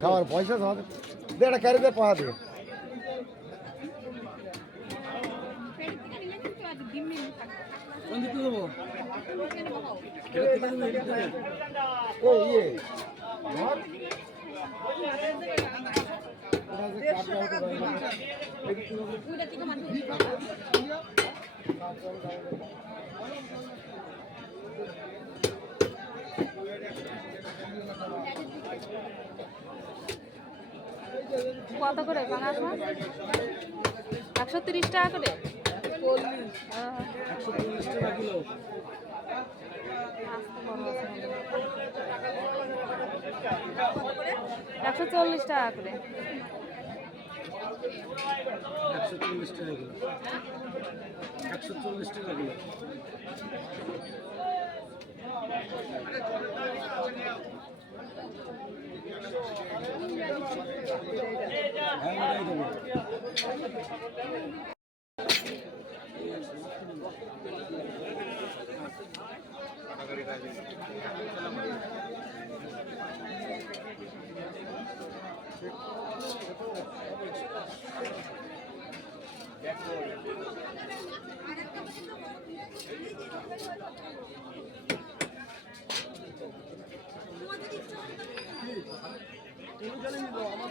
খাওয়ার পয়সা সব। দে একটা ক্যারি দে পাহা দে। ও ইয়ে। আমার? কত করে পাঙাশ মাছ একশো তিরিশ টাকা করে। একশো চল্লিশ টাকা করে একশো চল্লিশ টাকা একশো চল্লিশ টাকা কিলো।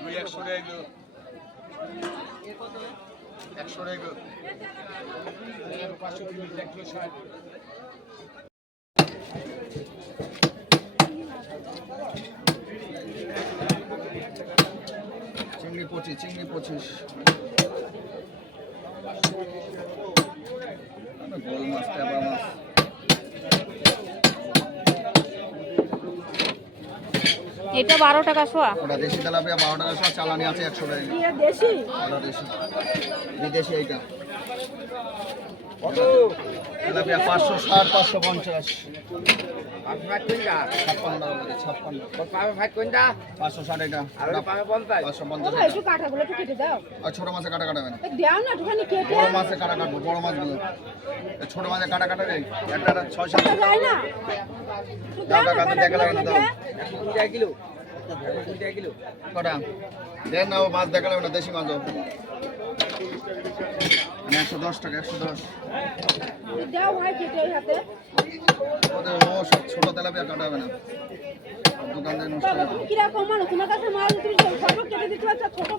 দুই একশো একশো চিংড়ি পঁচিশ চিংড়ি পঁচিশ। গোল মাছ টেপা মাছ। এটা বারো টাকা শোয়া। ওটা দেশি তেলাপিয়া বারো টাকা শোয়া চালানি আছে একশো টাকা। দেশি? ওটা দেশি। বিদেশি এইটা। তেলাপিয়া পাঁচশো ষাট পাঁচশো পঞ্চাশ। ছোট মাছে কাটা কাটাবে না। দাও না একটুখানি কেটে বড় মাছে কাটা কাটবো বড় মাছগুলো। এই ছোট মাছে কাটা কাটা রে একটা একটা ছয় সাত। যায় না। দাও দাও কাটা দেখা লাগে না দাও কটা? দেন না ও মাছ দেখা লাগবে না দেশি মানে একশো দশ টাকা একশো দশ। দাও ভাই কেটে ওই হাতে। ও সব ছোট তেলাপিয়া কাটা হবে না দোকান নষ্ট হবে কীরকম মানুষ? তোমার কাছে মাল তুমি সব কেটে দিতে পারছ ছোট